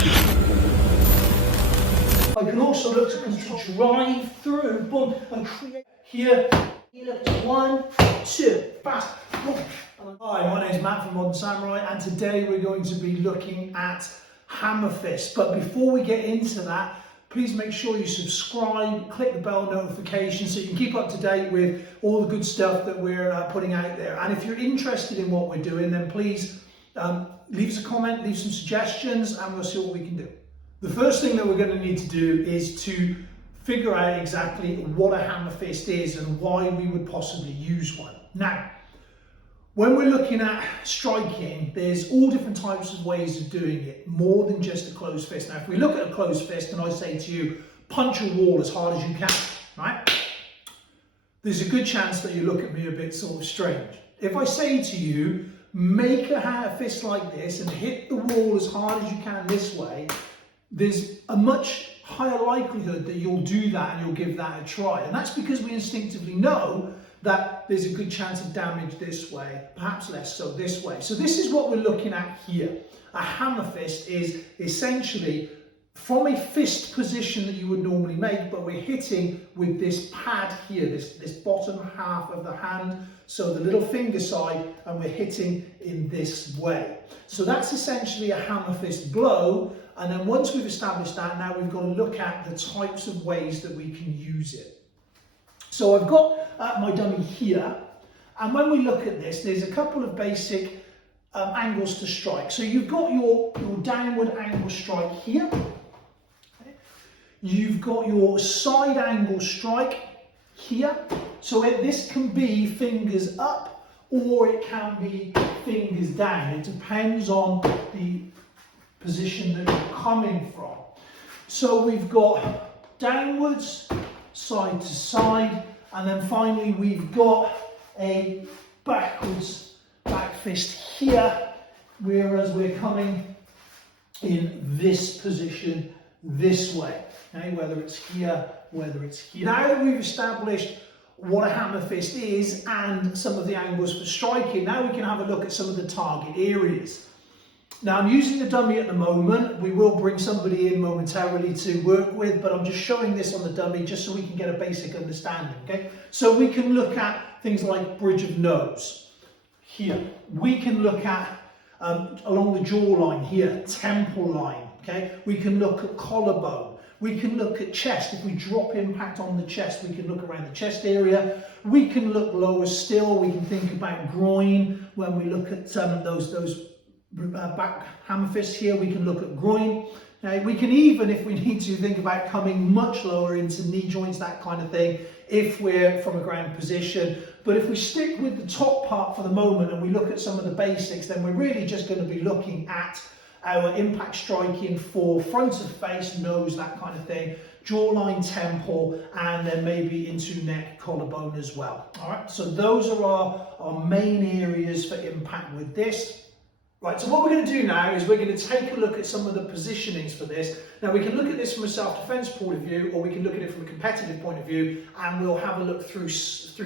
I can also look to drive through, boom, and create here. You look to 1, 2, fast, boom. Hi, my name is Matt from Modern Samurai, and today we're going to be looking at Hammerfists. But before we get into that, please make sure you subscribe, click the bell notification so you can keep up to date with all the good stuff that we're putting out there. And if you're interested in what we're doing, then please leave us a comment, leave some suggestions, and we'll see what we can do. The first thing that we're going to need to do is to figure out exactly what a hammerfist is and why we would possibly use one. Now, when we're looking at striking, there's all different types of ways of doing it, more than just a closed fist. Now, if we look at a closed fist and I say to you, punch a wall as hard as you can, right? There's a good chance that you look at me a bit sort of strange. If I say to you, make a fist like this and hit the wall as hard as you can this way, there's a much higher likelihood that you'll do that and you'll give that a try. And that's because we instinctively know that there's a good chance of damage this way, perhaps less so this way. So this is what we're looking at here. A hammer fist is essentially from a fist position that you would normally make, but we're hitting with this pad here, this bottom half of the hand, so the little finger side, and we're hitting in this way. So that's essentially a hammer fist blow. And then once we've established that, now we've got to look at the types of ways that we can use it. So I've got my dummy here, and when we look at this, there's a couple of basic angles to strike. So you've got your downward angle strike here. Okay. You've got your side angle strike here. So this can be fingers up or it can be fingers down. It depends on the position that you're coming from. So we've got downwards, side to side, and then finally we've got a backwards back fist here, whereas we're coming in this position this way, okay? Whether it's here, whether it's here. Now that we've established what a hammer fist is and some of the angles for striking, now we can have a look at some of the target areas. Now I'm using the dummy at the moment. We will bring somebody in momentarily to work with, but I'm just showing this on the dummy just so we can get a basic understanding, okay? So we can look at things like bridge of nose here. We can look at along the jawline here, temple line, okay? We can look at collarbone. We can look at chest. If we drop impact on the chest, we can look around the chest area. We can look lower still. We can think about groin when we look at those back hammer fists here. We can look at groin. Now we can even, if we need to, think about coming much lower into knee joints, that kind of thing, if we're from a ground position. But if we stick with the top part for the moment and we look at some of the basics, then we're really just going to be looking at our impact striking for front of face, nose, that kind of thing, jawline, temple, and then maybe into neck, collarbone as well. All right, so those are our main areas for impact with this. Right, so what we're going to do now is we're going to take a look at some of the positionings for this. Now we can look at this from a self-defense point of view, or we can look at it from a competitive point of view, and we'll have a look through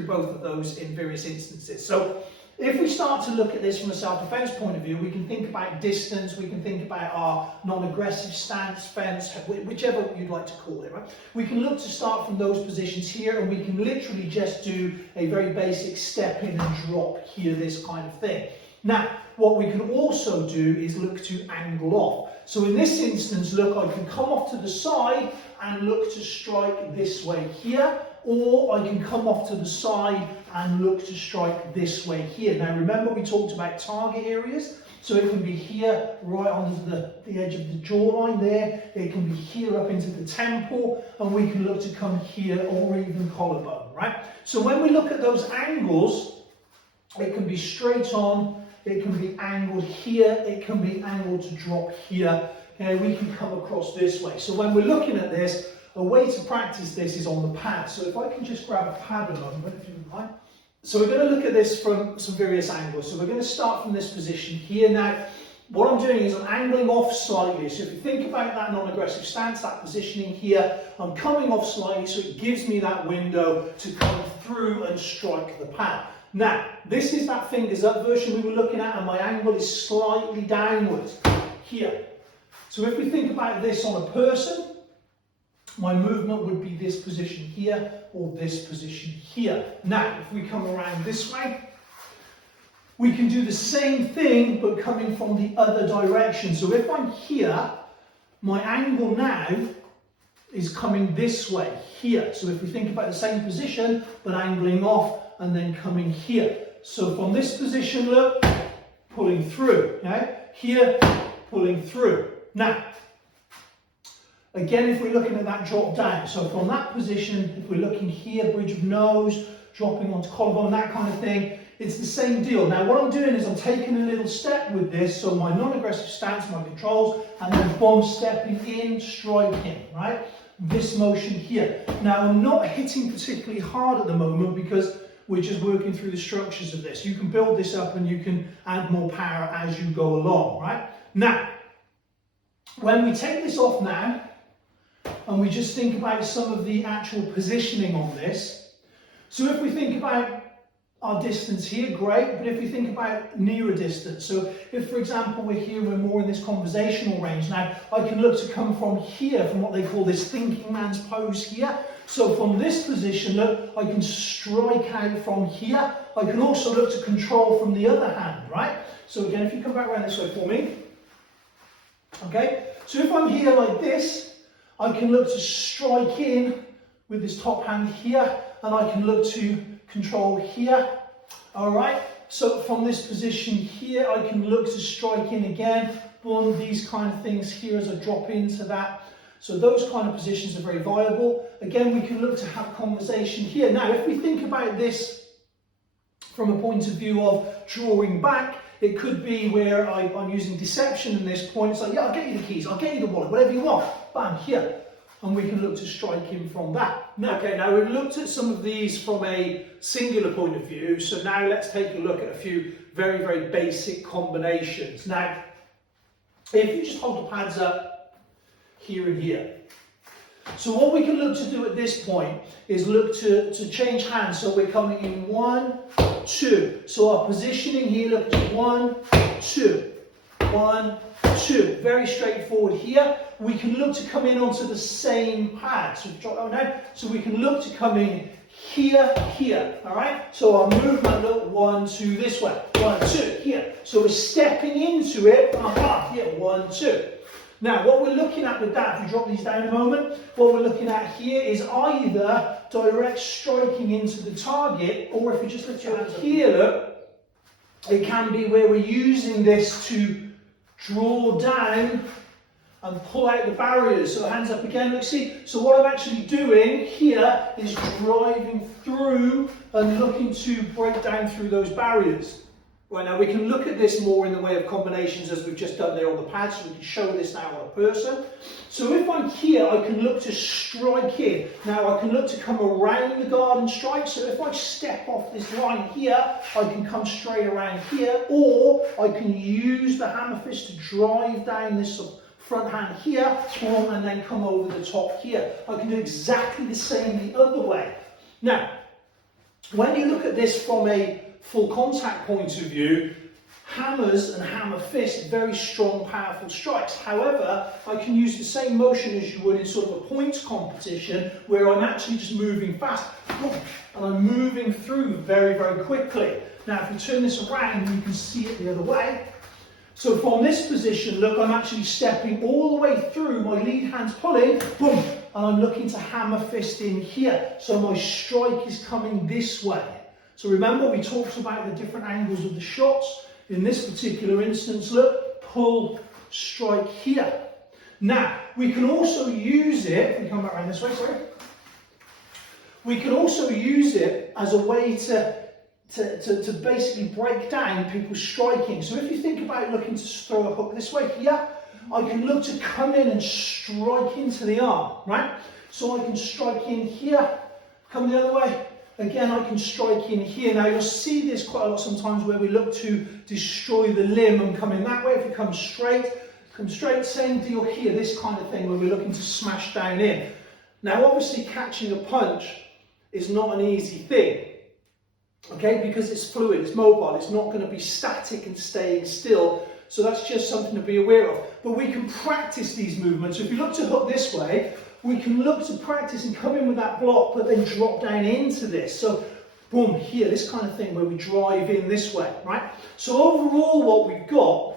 both of those in various instances. So if we start to look at this from a self-defense point of view, we can think about distance, we can think about our non-aggressive stance, fence, whichever you'd like to call it, right? We can look to start from those positions here, and we can literally just do a very basic step in and drop here, this kind of thing. Now, what we can also do is look to angle off. So in this instance, look, I can come off to the side and look to strike this way here, or I can come off to the side and look to strike this way here. Now remember, we talked about target areas. So it can be here, right onto the edge of the jawline there. It can be here up into the temple, and we can look to come here or even collarbone, right? So when we look at those angles, it can be straight on, it can be angled here, it can be angled to drop here. Okay, we can come across this way. So when we're looking at this, a way to practice this is on the pad. So if I can just grab a pad a moment, if you would like. So we're going to look at this from some various angles. So we're going to start from this position here. Now, what I'm doing is I'm angling off slightly. So if you think about that non-aggressive stance, that positioning here, I'm coming off slightly so it gives me that window to come through and strike the pad. Now, this is that fingers up version we were looking at, and my angle is slightly downwards here. So if we think about this on a person, my movement would be this position here or this position here. Now, if we come around this way, we can do the same thing but coming from the other direction. So if I'm here, my angle now is coming this way, here. So if we think about the same position but angling off and then coming here. So from this position, look, pulling through, okay? Here, pulling through. Now, again, if we're looking at that drop down, so from that position, if we're looking here, bridge of nose, dropping onto collarbone, that kind of thing, it's the same deal. Now, what I'm doing is I'm taking a little step with this, so my non-aggressive stance, my controls, and then bomb stepping in, striking, right? This motion here. Now, I'm not hitting particularly hard at the moment because we're just working through the structures of this. You can build this up and you can add more power as you go along, right? Now, when we take this off now, and we just think about some of the actual positioning on this. So if we think about our distance here, great, but if we think about nearer distance, so if for example we're here, we're more in this conversational range, now I can look to come from here, from what they call this thinking man's pose here. So from this position, look, I can strike out from here. I can also look to control from the other hand, right? So again, if you come back around this way for me, okay, so if I'm here like this, I can look to strike in with this top hand here, and I can look to control here. All right, so from this position here, I can look to strike in again, on these kind of things here as I drop into that. So those kind of positions are very viable. Again, we can look to have conversation here. Now, if we think about this from a point of view of drawing back, it could be where I'm using deception in this point. It's like, yeah, I'll get you the keys, I'll get you the wallet, whatever you want. Bam, here. And we can look to strike in from that. Now, okay, now we've looked at some of these from a singular point of view. So now let's take a look at a few very, very basic combinations. Now, if you just hold the pads up here and here. So what we can look to do at this point is look to change hands. So we're coming in 1, 2. So our positioning here, look at 1, 2, 1, 2. Very straightforward here. We can look to come in onto the same pad. So drop that one down. So we can look to come in here, here. All right. So our movement, look, 1, 2, this way. 1, 2, here. So we're stepping into it. Here, 1, 2. Now, what we're looking at with that, if we drop these down a moment, what we're looking at here is either direct striking into the target, or if we just lift your hands here, look, it can be where we're using this to draw down and pull out the barriers. So hands up again, look, see. So what I'm actually doing here is driving through and looking to break down through those barriers. Right, now we can look at this more in the way of combinations as we've just done there on the pad, so we can show this now on a person. So if I'm here, I can look to strike in. Now I can look to come around the guard and strike, so if I step off this line here, I can come straight around here, or I can use the hammer fist to drive down this front hand here, and then come over the top here. I can do exactly the same the other way. Now, when you look at this from a full contact point of view, hammers and hammer fists, very strong, powerful strikes. However, I can use the same motion as you would in sort of a points competition, where I'm actually just moving fast, and I'm moving through very, very quickly. Now, if we turn this around, you can see it the other way. So from this position, look, I'm actually stepping all the way through, my lead hand's pulling, boom, and I'm looking to hammer fist in here. So my strike is coming this way. So remember, we talked about the different angles of the shots. In this particular instance, look, pull, strike here. Now, we can also use it, we come back around this way, sorry. We can also use it as a way to basically break down people striking. So if you think about looking to throw a hook this way here, I can look to come in and strike into the arm, right? So I can strike in here, come the other way. Again, I can strike in here. Now, you'll see this quite a lot sometimes where we look to destroy the limb and come in that way. If we come straight, same deal here, this kind of thing where we're looking to smash down in. Now, obviously, catching a punch is not an easy thing, okay, because it's fluid, it's mobile, it's not going to be static and staying still. So that's just something to be aware of. But we can practice these movements. So if you look to hook this way, we can look to practice and come in with that block, but then drop down into this. So boom, here, this kind of thing where we drive in this way, right? So overall what we've got,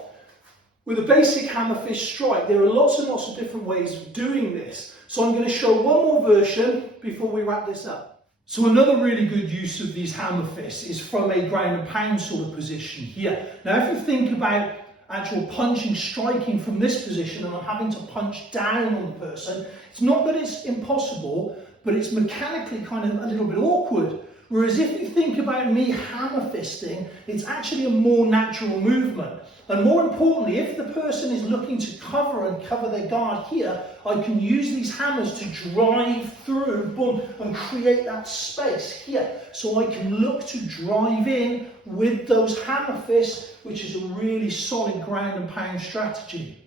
with a basic hammer fist strike, there are lots and lots of different ways of doing this. So I'm going to show one more version before we wrap this up. So another really good use of these hammer fists is from a ground and pound sort of position here. Now if you think about actual punching, striking from this position, and I'm having to punch down on the person, it's not that it's impossible, but it's mechanically kind of a little bit awkward. Whereas if you think about me hammer fisting, it's actually a more natural movement. And more importantly, if the person is looking to cover their guard here, I can use these hammers to drive through, boom, and create that space here. So I can look to drive in with those hammer fists, which is a really solid ground and pound strategy.